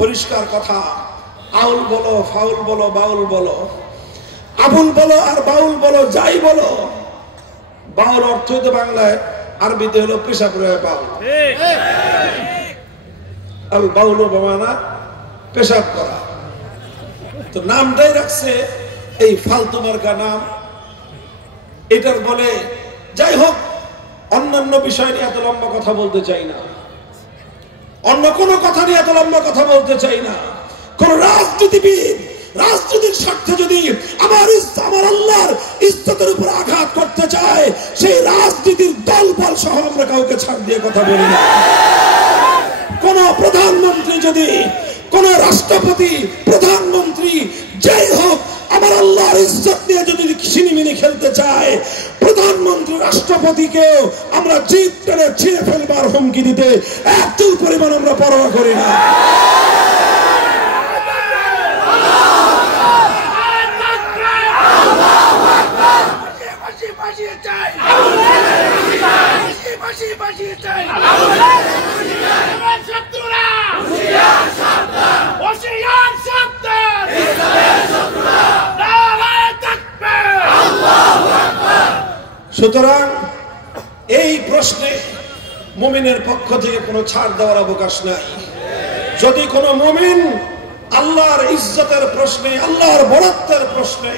পরিষ্কার কথা। আউল বলো, ফাউল বলো, বাউল বলো, আবুল বলো আর বাউল বলো, যাই বলো, বাউল অর্থ হইতে বাংলায়, আরবিতে হলো পেশাব রয়ে বাউল। আল বাউল বামানা পেশাব করা। তো নামটাই রাখছে এই ফালতু মার্কা নাম, এটার বলে। যাই হোক, অন্যান্য বিষয় নিয়ে এত লম্বা কথা বলতে চাই না, অন্য কোন কথা নিয়ে এত লম্বা কথা বলতে চাই না। কোন রাজনীতিবিদ রাজনীতির স্বার্থে যদি আমার আল্লাহর ইজ্জতের উপর আঘাত করতে চায়, সেই রাজনীতির দল বল সহ আমরা কাউকে ছাড় দিয়ে কথা বলি না। কোন প্রধানমন্ত্রী যদি, কোন রাষ্ট্রপতি, প্রধানমন্ত্রী যেই হোক, আমার আল্লাহর ইজ্জত নিয়ে যদি ছিনিমিনি খেলতে চায়, প্রধানমন্ত্রী রাষ্ট্রপতিকেও আমরা জিপ টেনে ছিঁড়ে ফেলবার হুমকি দিতে এক চুল পরিমাণ আমরা পরোয়া করি না। সুতরাং এই প্রশ্নে মুমিনের পক্ষ থেকে কোনো ছাড় দেওয়ার অবকাশ নাই। যদি কোনো মুমিন আল্লাহর ইজ্জতের প্রশ্নে, আল্লাহর বরত্বের প্রশ্নে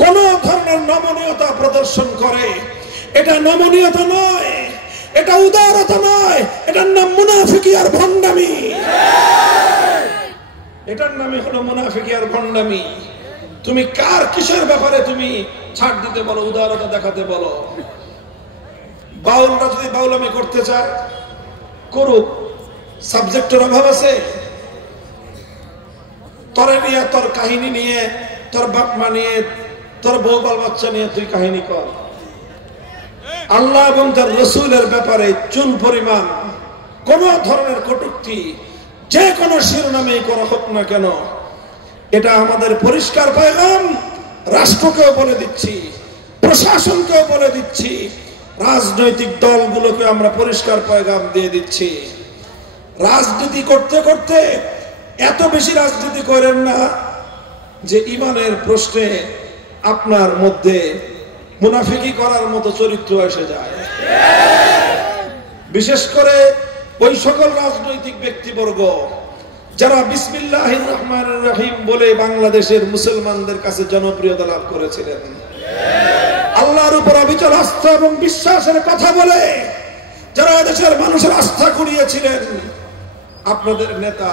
কোন ধরনের নমনীয়তা প্রদর্শন করে, এটা নমনীয়তা নয়, এটা উদারতা নয়, এটার নাম মুনাফিকি আর ভণ্ডামি। এটার নামে হলো মুনাফিকি আর ভণ্ডামি। তুমি কার কিসের ব্যাপারে তুমি ছাড় দিতে বলো, উদারতা দেখাতে বলো? বাউলরা যদি বাউলামি করতে চায় করুক, সাবজেক্টের অভাব আছে? তোরে নিয়ে, তোর কাহিনী নিয়ে, তোর বাপ মা নিয়ে, তোর বউ বাল বাচ্চা নিয়ে তুই কাহিনী কর। আল্লাহ এবং তার রাসূলের ব্যাপারে চুল পরিমাণ কোন ধরনের কটূক্তি যে কোনো শিরোনামেই করা হোক না কেন, এটা আমাদের পরিষ্কার পয়গাম। রাষ্ট্রকেও বলে দিচ্ছি, প্রশাসনকেও বলে দিচ্ছি, রাজনৈতিক দলগুলোকে আমরা পরিষ্কার পয়গাম দিয়ে দিচ্ছি। রাজনীতি করতে করতে এত বেশি রাজনীতি করেন না যে ইমানের প্রশ্নে আপনার মধ্যে মুনাফিকি করার মতো চরিত্র এসে যায়। বিশেষ করে ওই সকল রাজনৈতিক ব্যক্তিবর্গ যারা বিসমিল্লাহির রহমানির রহিম বলে বাংলাদেশের মুসলমানদের কাছে জনপ্রিয়তা লাভ করেছিলেন, আল্লাহর উপর অবিচল আস্থা এবং বিশ্বাসের কথা বলে যারা দেশের মানুষের আস্থা কুড়িয়েছিলেন। আপনাদের নেতা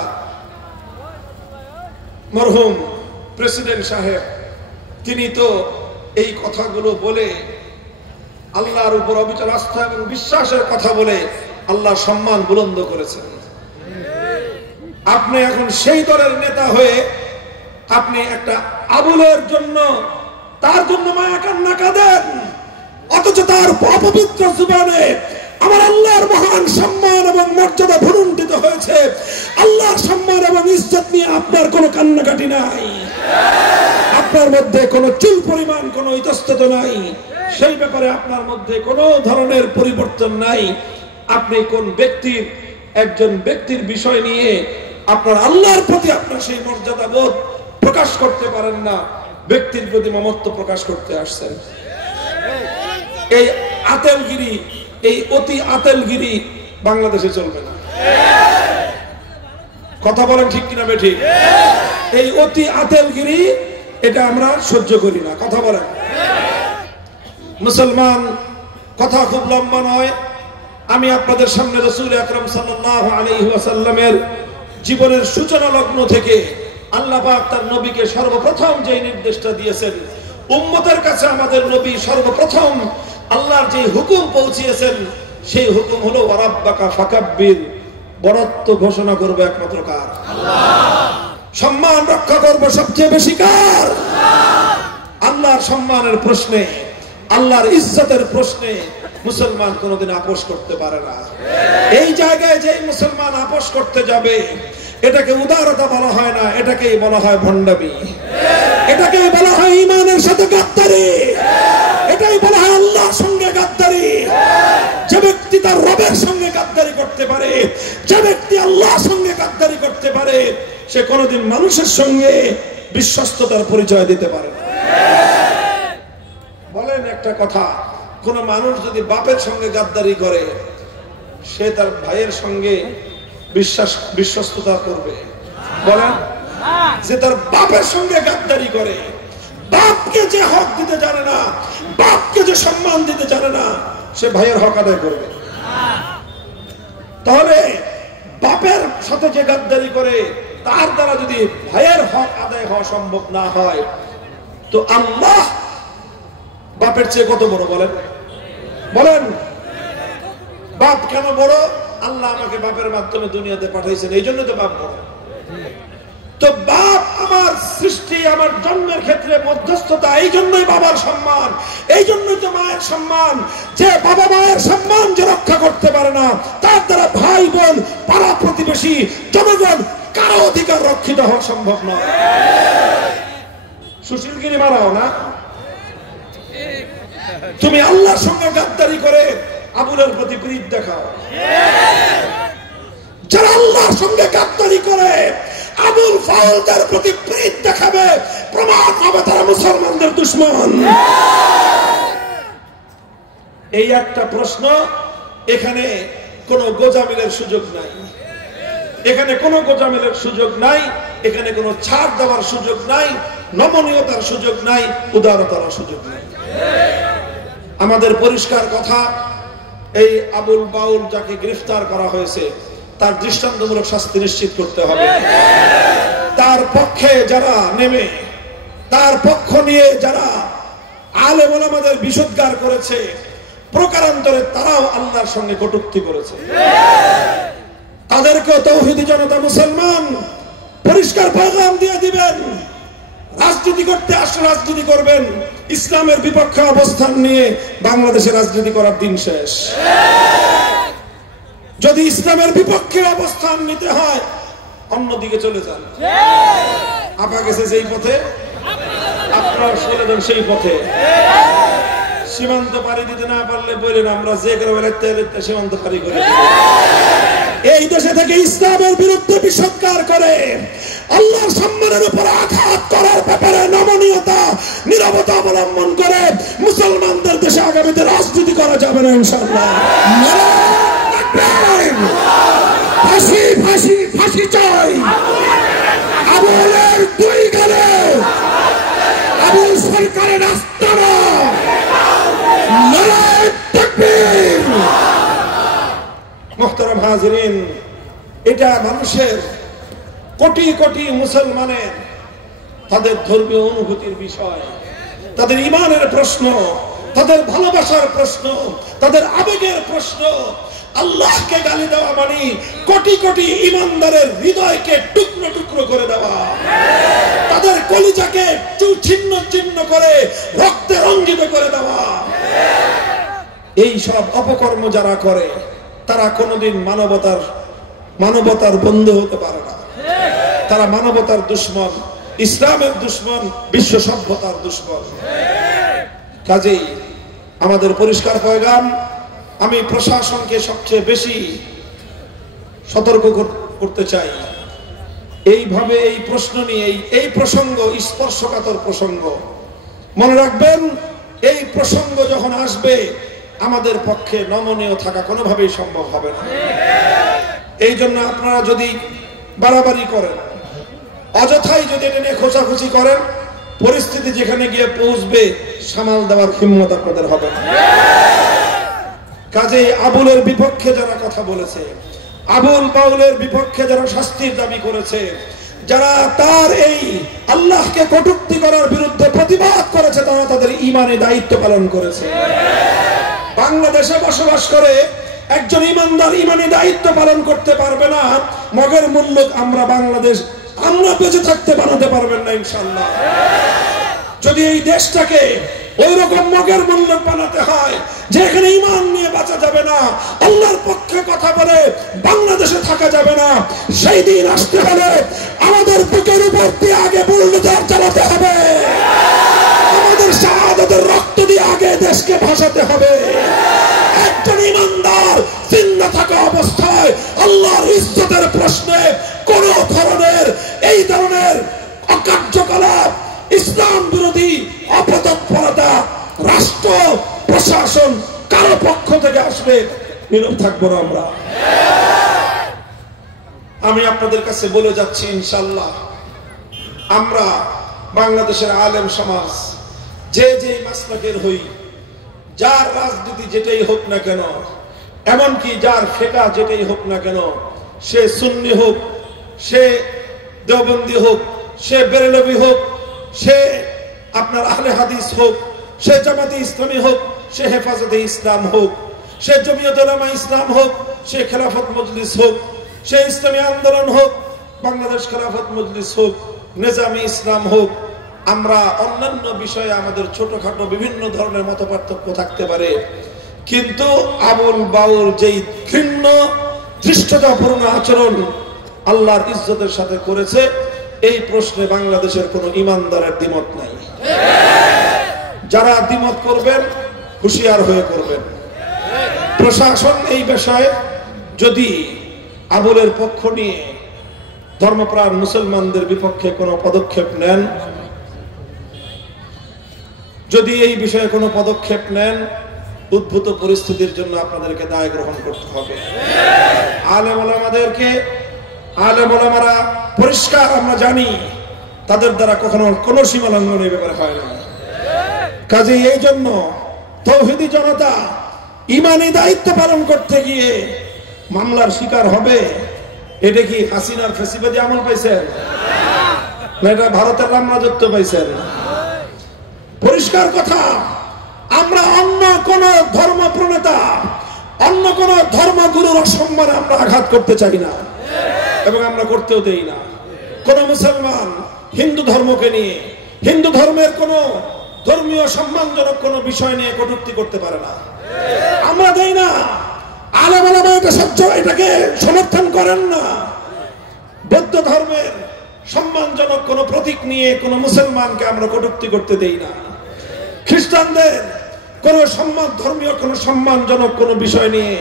মরহুম প্রেসিডেন্ট সাহেব, তিনি তো এই কথাগুলো বলে, আল্লাহর উপর অবিচল আস্থা এবং বিশ্বাসের কথা বলে আল্লাহর সম্মান বুলন্দ করেছেন। আপনি এখন সেই দলের নেতা হয়ে আপনি একটা আবুলের জন্য, তার জন্য মায়া কান্না কাঁদেন, অথচ তার অপবিত্র জীবনে আমার আল্লাহর মহান সম্মান এবং মর্যাদা ভুলুণ্ঠিত হয়েছে। আল্লাহর সম্মান এবং ইজ্জত নিয়ে আপনার কোনো কান্নাকাটি নাই, আপনার মধ্যে কোনো চুল পরিমাণ কোনো ইতস্তত নাই, সেই ব্যাপারে আপনার মধ্যে কোনো ধরনের পরিবর্তন নাই। আপনি কোন ব্যক্তির, একজন ব্যক্তির বিষয় নিয়ে আপনার আল্লাহর প্রতি আপনার সেই মর্যাদা বোধ প্রকাশ করতে পারেন না, ব্যক্তির প্রতি মমত্ব প্রকাশ করতে আসছেন। এই আতেলগিরি, এই অতি আতেলগিরি বাংলাদেশে চলবে না। কথা বলেন ঠিক কিনা বেঠিক? এই অতি আতেলগিরি, এটা আমরা সহ্য করি না। কথা বলেন। মুসলমান, কথা খুব লম্বা নয়, আমি আপনাদের সামনে রাসূল আকরাম সাল্লাল্লাহু আলাইহি ওয়াসাল্লামের জীবনের সূচনা লগ্ন থেকে আল্লাহ পাক তার নবীকে সর্বপ্রথম যে নির্দেশটা দিয়েছেন, উম্মতের কাছে আমাদের নবী সর্বপ্রথম আল্লাহর যে হুকুম পৌঁছিয়েছেন, সেই হুকুম হলো ওয়ারাব্বাকা ফাকাব্বির, বরত্ব ঘোষণা করবে একমাত্র কার? আল্লাহ। সম্মান রক্ষা করবে সবচেয়ে বেশি কার? আল্লাহ। আল্লাহর সম্মানের প্রশ্নে, আল্লাহর ইজ্জতের প্রশ্নে মুসলমান কোনোদিন আপোষ করতে পারে না। এই জায়গায় যে মুসলমান আপোষ করতে যাবে, এটাকে উদারতা বলা হয় না, এটাকেই বলা হয় ভণ্ডামি, এটাকেই বলা হয় ঈমানের সাথে গাদ্দারি, এটাই বলা হয় আল্লাহর সঙ্গে গাদ্দারি। যে ব্যক্তি তার রবের সঙ্গে গাদ্দারি করতে পারে, যে ব্যক্তি আল্লাহর সঙ্গে গাদ্দারি করতে পারে, সে কোনোদিন মানুষের সঙ্গে বিশ্বস্ততার পরিচয় দিতে পারে না। বলেন একটা কথা, কোন মানুষ যদি বাপের সঙ্গে গাদ্দারি করে, সে তার ভাইয়ের সঙ্গে বিশ্বস্ততা করবে? বলেন, যে তার বাপের সঙ্গে গাদ্দারি করে, বাপকে যে হক দিতে জানে না, বাপকে যে সম্মান দিতে জানে না, সে ভাইয়ের হক আদায় করবে? তাহলে বাপের সাথে যে গাদ্দারি করে, তার দ্বারা যদি ভাইয়ের হক আদায় হওয়া সম্ভব না হয়, তো আল্লাহ বাপের চেয়ে কত বড়? বলেন বলেন, বাপ কেন বড়? আল্লাহ আমাকে বাপের মাধ্যমে দুনিয়াতে পাঠাইছেন, এই জন্য তো বাপ বড়। তো বাপ আমার সৃষ্টি, আমার জন্মের ক্ষেত্রে মধ্যস্থতা, এই জন্যই বাবার সম্মান, এই জন্যই তো মায়ের সম্মান। যে বাবা মায়ের সম্মান যে রক্ষা করতে পারে না, তার দ্বারা ভাই বোন, পাড়া প্রতিবেশী, জনগণ কারো অধিকার রক্ষিত হওয়া সম্ভব নয়। সুশীলগিরি মারাও না। তুমি আল্লাহর সঙ্গে গাদ্দারি করে আবুলের প্রতি প্রীত দেখাও। যারা আল্লাহর সঙ্গে গাদ্দারি করে আবুল ফাউলদের প্রতি প্রীত দেখাবে, প্রমাণ হবে তারা মুসলমানদের দুশমন। এই একটা প্রশ্ন, এখানে কোনো গোজামিলের সুযোগ নাই, এখানে কোনো গোজামিলের সুযোগ নাই, এখানে কোনো ছাড় দেওয়ার সুযোগ নাই, নমনীয়তার সুযোগ নাই, উদারতার সুযোগ নাই। আমাদের পরিষ্কার কথা, এই আবুল বাউল যাকে গ্রেফতার করা হয়েছে, তার দৃষ্টান্তমূলক শাস্তি নিশ্চিত করতে হবে। তার পক্ষে যারা নেমে, তার পক্ষ নিয়ে যারা আলেম ওলামাদের বিশুদ্ধার করেছে, প্রকারান্তরে তারাও আল্লাহর সঙ্গে কটূক্তি করেছে। তাদেরকে তৌহিদি জনতা মুসলমান পরিষ্কার পয়গাম দিয়ে দিবেন, রাজনীতি করতে আসলে রাজনীতি করবেন, ইসলামের বিপক্ষে অবস্থান নিয়ে বাংলাদেশে রাজনীতি করার দিন শেষ। যদি ইসলামের বিপক্ষে অবস্থান নিতে হয়, অন্যদিকে চলে যান। আপা গেছে যেই পথে, আপনারা চলে যান সেই পথে। সীমান্ত পাড়ি দিতে না পারলে বললেন, আমরা যে করে সীমান্ত পাড়ি করে। এই দেশে থেকে ইসলামের বিরুদ্ধে বিষোদ্গার করে আল্লাহর সম্মানের উপর আঘাত করার ব্যাপারে নমনীয়তা, নীরবতা অবলম্বন করে মুসলমানদের দেশে আগামীতে রাজনীতি করা যাবে না ইনশাআল্লাহ। ফাঁসি ফাঁসি ফাঁসি চাই আবুলের দুই গালে, আবুল সরকারের আস্তানা। নারায়ে তাকবীর। মুহতারাম হাজিরিন, এটা মানুষের, কোটি কোটি মুসলমানের তাদের ধর্মীয় অনুভূতির বিষয়, তাদের ঈমানের প্রশ্ন, তাদের ভালোবাসার প্রশ্ন, তাদের আবেগের প্রশ্ন। আল্লাহকে গালি দেওয়া মানে কোটি কোটি ঈমানদারের হৃদয়কে টুকরো টুকরো করে দেওয়া, তাদের কলিজাকে ছিন্ন ছিন্ন করে রক্তে রঞ্জিত করে দেওয়া। এই সব অপকর্ম যারা করে, তারা কোনোদিন মানবতার বন্ধু হতে পারে না। তারা মানবতার দুশমন, ইসলামের দুশমন, বিশ্ব সভ্যতার দুশমন। কাজেই আমাদের পরিষ্কার পয়গাম, আমি প্রশাসনকে সবচেয়ে বেশি সতর্ক করতে চাই। এইভাবে এই প্রশ্ন নিয়ে, এই প্রসঙ্গ স্পর্শকাতর প্রসঙ্গ, মনে রাখবেন, এই প্রসঙ্গ যখন আসবে আমাদের পক্ষে নমনীয় থাকা কোনোভাবেই সম্ভব হবে না। এই জন্য আপনারা যদি বাড়াবাড়ি করেন, অযথাই যদি এটা নিয়ে খোঁচাখুচি করেন, পরিস্থিতি যেখানে গিয়ে পৌঁছবে সামাল দেওয়ার হিম্মত আপনাদের হবে না। কাজেই আবুলের বিপক্ষে যারা কথা বলেছে, আবুল বাউলের বিপক্ষে যারা শাস্তির দাবি করেছে, যারা তার এই আল্লাহকে কটূক্তি করার বিরুদ্ধে প্রতিবাদ করেছে, তারা তাদের ঈমানে দায়িত্ব পালন করেছে। বাংলাদেশে বসবাস করে একজন ঈমানদার ঈমানে দায়িত্ব পালন করতে পারবে না, মগের মূল্য আমরা বাংলাদেশ আমরা বেঁচে থাকতে বানাতে পারবেন না ইনশাআল্লাহ। যদি এই দেশটাকে ওই রকম মগের মূল্য বানাতে হয় যেখানে ঈমান নিয়ে বাঁচা যাবে না, আল্লাহর পক্ষে কথা বলে বাংলাদেশে থাকা যাবে না, সেই দিন আসতে হলে আমাদের বুকের উপর দিয়ে আগে বুলডোজার চালাতে হবে, আমাদের শাহাদাত আমাদের রক্ত দিয়ে আগে দেশকে ভাসাতে হবে। একজন ইমানদার জিন্দা থাকা অবস্থায় আল্লাহর ইজ্জতের প্রশ্নে কোন ধরনের এই ধরনের অকার্যকলাপ, ইসলাম বিরোধী অপতৎপরতা রাষ্ট্র প্রশাসন কারো পক্ষ থেকে আসবে নীরব থাকবো না আমরা। আমি আপনাদের কাছে বলে যাচ্ছি, ইনশাআল্লাহ আমরা বাংলাদেশের আলেম সমাজ যে যে মাসলাকের হই, যার রাজনীতি যেটাই হোক না কেন, এমনকি যার ফেকা যেটাই হোক না কেন, সে সুন্নি হোক, সে দেওবন্দি হোক, সে বেরেলভি হোক, সে আপনার আহলে হাদিস হোক, সে জামাতে ইসলামী হোক, সে হেফাজতে ইসলাম হোক, সে জমিয়ত উলামা ইসলাম হোক, সে খেলাফত মজলিস হোক, সে ইসলামী আন্দোলন হোক, বাংলাদেশ খেলাফত মজলিস হোক, নিজামী ইসলাম হোক, আমরা অন্যান্য বিষয়ে আমাদের ছোটখাটো বিভিন্ন ধরনের মতপার্থক্য থাকতে পারে, কিন্তু আবুল বাউল যেই ঘৃণ্য ধৃষ্টতাপূর্ণ আচরণ আল্লাহর ইজ্জতের সাথে করেছে, এই প্রশ্নে বাংলাদেশের কোনো ইমানদারের দ্বিমত নাই। যারা দ্বিমত করবেন হুঁশিয়ার হয়ে করবেন। প্রশাসন এই বিষয়ে যদি আবুলের পক্ষ নিয়ে ধর্মপ্রাণ মুসলমানদের বিপক্ষে কোনো পদক্ষেপ নেন, যদি এই বিষয়ে কোনো পদক্ষেপ নেন, উদ্ভূত পরিস্থিতির জন্য আপনাদেরকে দায় গ্রহণ করতে হবে। আলেম ওলামাদেরকে, আলেম ওলামারা পরিষ্কার আমরা জানি তাদের দ্বারা কখনো কোনো সীমা লঙ্ঘন এই ব্যাপারে হয় না। কাজে এই জন্য তৌহিদি জনতা ইমানি দায়িত্ব পালন করতে গিয়ে মামলার শিকার হবে। এটা কি হাসিনার ফেসিবাদী আমল পাইছেন না এটা ভারতের রামরাজত্ব পাইছেন? পরিষ্কার কথা, আমরা অন্য কোন ধর্ম প্রণেতা, অন্য কোন ধর্মগুরুর অসম্মানে আমরা আঘাত করতে চাই না এবং আমরা করতেও দেই না। কোন মুসলমান হিন্দু ধর্মকে নিয়ে, হিন্দু ধর্মের কোন ধর্মীয় সম্মানজনক কোন বিষয় নিয়ে কটূক্তি করতে পারে না, আমরা দেই না। আলেম ওলামা এটা সহ্য, এটাকে সমর্থন করেন না। বৌদ্ধ ধর্মের সম্মানজনক কোন প্রতীক নিয়ে কোন মুসলমানকে আমরা কটূক্তি করতে দেই না। খ্রিস্টানদের কোন সম্মান, ধর্মীয় কোন সম্মানজনক কোন বিষয় নিয়ে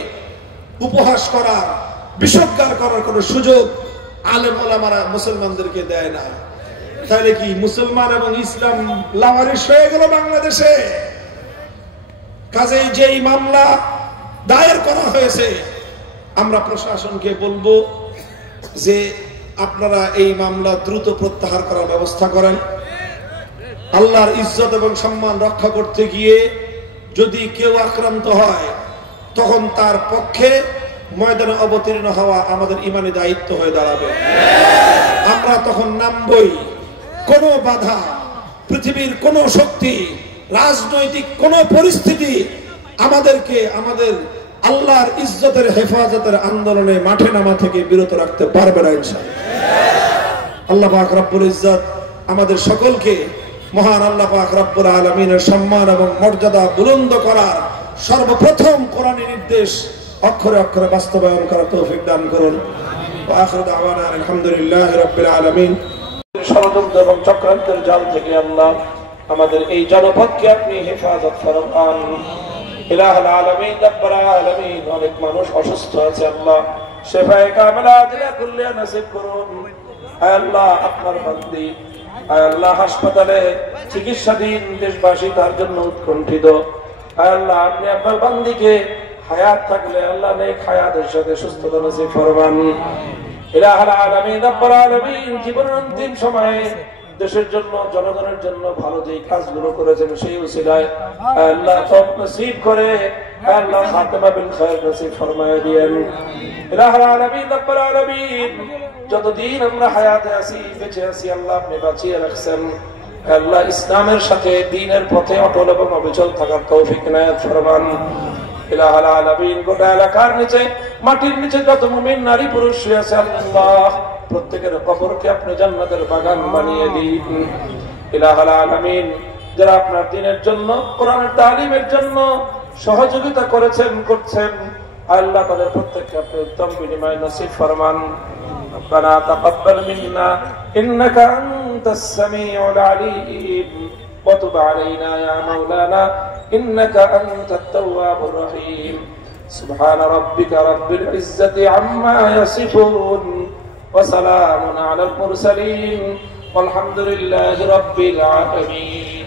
উপহাস করার, বিষোদ্গার করার কোন সুযোগ আলেম ওলামারা মুসলমানদেরকে দেয় না। তাহলে কি মুসলমান এবং ইসলাম লাওয়ারিস হয়ে গেল বাংলাদেশে? কাজেই যেই মামলা দায়ের করা হয়েছে, আমরা প্রশাসনকে বলবো যে আপনারা এই মামলা দ্রুত প্রত্যাহার করার ব্যবস্থা করেন। আল্লাহর ইজ্জত এবং সম্মান রক্ষা করতে গিয়ে যদি কেউ আক্রান্ত হয়, তখন তার পক্ষে ময়দানে অবতীর্ণ হওয়া আমাদের ইমানি দায়িত্ব হয়ে দাঁড়াবে। আমরা তখন নামবই। কোনো বাধা, পৃথিবীর কোনো শক্তি, রাজনৈতিক কোনো পরিস্থিতি আমাদেরকে আমাদের আল্লাহর ইজ্জতের হেফাজতের আন্দোলনে মাঠে নামা থেকে বিরত রাখতে পারবে না ইনশাআল্লাহ। আল্লাহ পাক রব্বুল ইজ্জত আমাদের সকলকে মহান আল্লাহ পাক রব্বুল আলামিনের সম্মান এবং মর্যাদা বুলন্দ করার সর্বপ্রথম কোরআনী নির্দেশ অক্ষরে অক্ষরে বাস্তবায়ন করার তৌফিক দান করুন। ওয়া আখিরু দাওয়ানা আলহামদুলিল্লাহি রাব্বিল আলামিন। ষড়যন্ত্র এবং চক্রান্তের জাল থেকে আল্লাহ আমাদের এই জনপদকে আপনি হেফাজত ফরমান। ইলাহুল আলামিন, রব্বুল আলামিন, অনেক মানুষ অসুস্থ আছে, আল্লাহ শিফায়ে কামিলা আজিলা কুল্লিয়া নসিব করুন। আয় আল্লাহ, আপনার বান্দি আয় আল্লাহ হাসপাতালে চিকিৎসাধীন, দেশবাসী তার জন্য উৎকণ্ঠিত। আয় আল্লাহ, আপনি আপনার বান্দিকে হায়াত থাকলে আল্লাহ নেক হায়াতের সাথে সুস্থতা নসিব ফরমান। ইলাহুল আলামিন, রব্বুল আলামিন, জীবনের অন্তিম সময়ে দেশের জন্য, জনগণের জন্য ভালো যেই কাজগুলো করেছেন সেই উসিলায় আল্লাহ তওফিক নসিব করে আল্লাহ খাতিমা বিল খায়র নসিব ফরমায় দিয়েন। ইলাহুল আলামিন, রব্বুল আলামিন, যতদিন আমরা হায়াতে আছি, বেঁচে আছি, আল্লাহ আপনি বাঁচিয়ে রাখছেন। আল্লাহ ইসলামের সাথে দ্বীনের পথে অটল এবং অবিচল থাকার তৌফিক ইনায়াত ফরমান। ইলাহুল আলামিন, গোটা এলাকার নিচে, মাটির নিচে যত মুমিন নারী পুরুষ শুয়ে আছে, আল্লাহ প্রত্যেকের কবরকে আপনি জান্নাতের বাগান বানিয়ে দিন। ইলাহুল আলামিন, যারা আপনার দ্বীনের জন্য, কোরআনের তালিমের জন্য সহযোগিতা করেছেন, করছেন, আল্লাহ তাদের প্রত্যেককে আপনি উত্তম বিনিময় নসিব ফরমান। ربنا تقبل منا إنك أنت السميع العليم وتب علينا يا مولانا إنك أنت التواب الرحيم سبحان ربك رب العزة عما يصفون وسلام على المرسلين والحمد لله رب العالمين